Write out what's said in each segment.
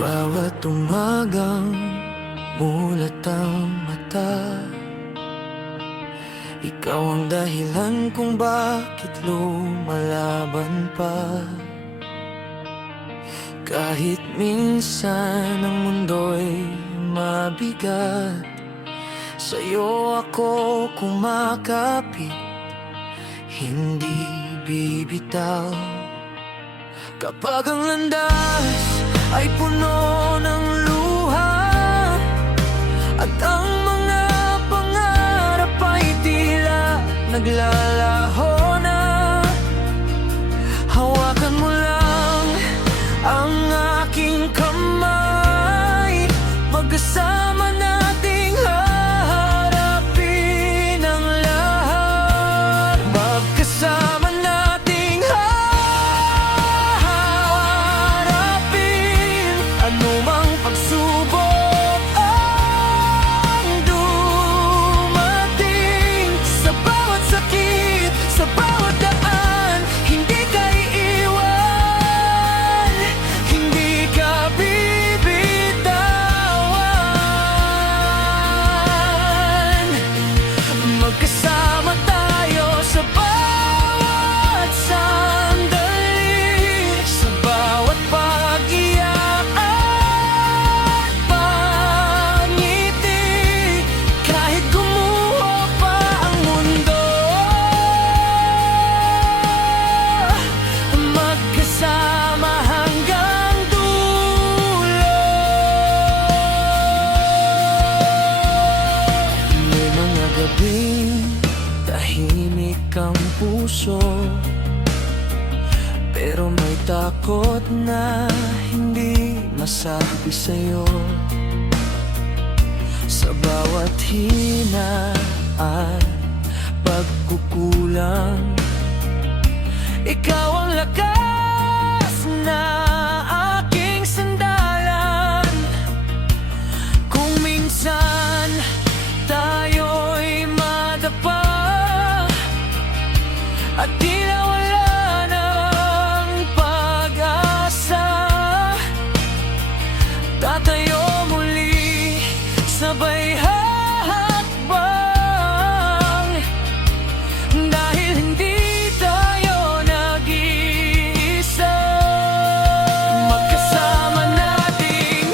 Bawat umagang mulat ang mata, ikaw ang dahilan kung bakit lumalaban pa. Kahit minsan ang mundo'y mabigat, sa'yo ako kumakapit, hindi bibitaw. Kapag ang landas ay puno ng luha at ang mga pangarap ay tila naglalaho na, hawakan mo lang ang aking kamay, magkasama nating haharapin ang lahat. Magkasama nating haharapin anumang pagsubok ang dumating. Sa bawat sakit, sa bawat daan, hindi ka iiwan, hindi ka bibitawan. Magkasama tayo sa bawat sandali, sa bawat pag-iyak at pangiti, kahit gumuho pa ang mundo. Magkasama hanggang dulo. May mga gabing tahimik ang puso, pero may takot na hindi masabi sa'yo. Sa bawat hina at pagkukulang, ikaw ang lakas na aking sandalan. Kung minsan tayo'y madapa at tila wala ng pag-asa, tatayo muli, sabay hahakbang, dahil hindi tayo nag-iisa. Magkasama nating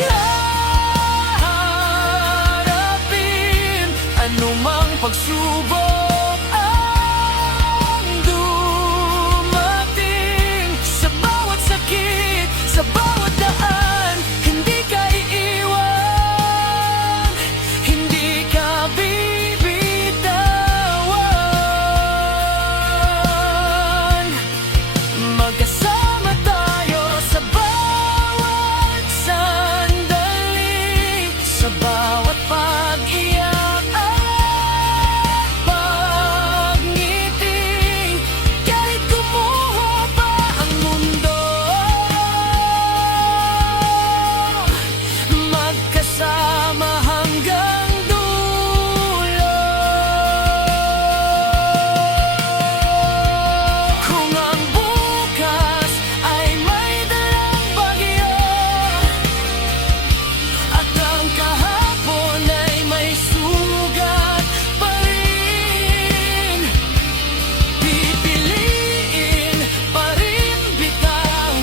haharapin anumang pagsubok ang dumating. Sa bawat sakit, sa bawat daan, hindi ka iiwan, hindi ka bibitawan. Magkasama tayo sa bawat sandali, sa bawat pag-iyak at pangiti, kahit gumuho pa ang mundo. Magkasama hanggang dulo. Kung ang bukas ay may dalang bagyo at ang kahapon ay may sugat pa rin, pipiliin pa rin bitang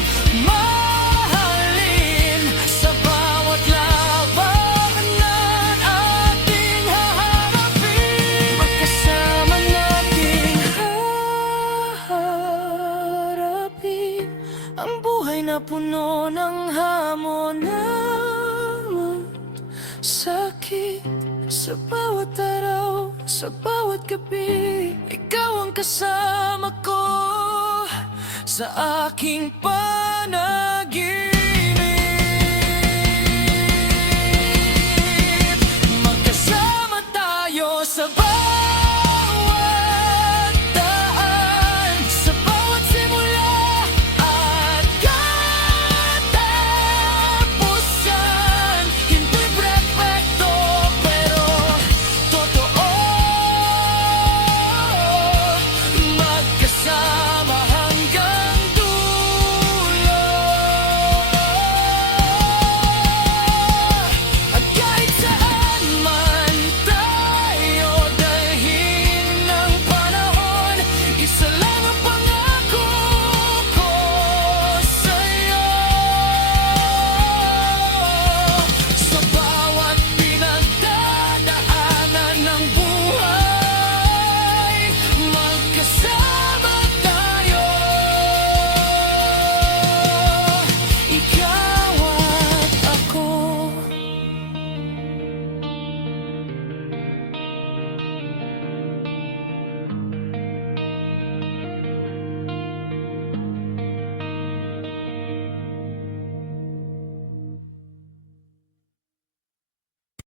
mahalin sa bawat labanan ating haharapin. Magkasama nating haharapin ang buhay na puno ng hamon at sakit. Sa bawat araw, sa bawat gabi, ikaw ang kasama ko sa aking panaginip.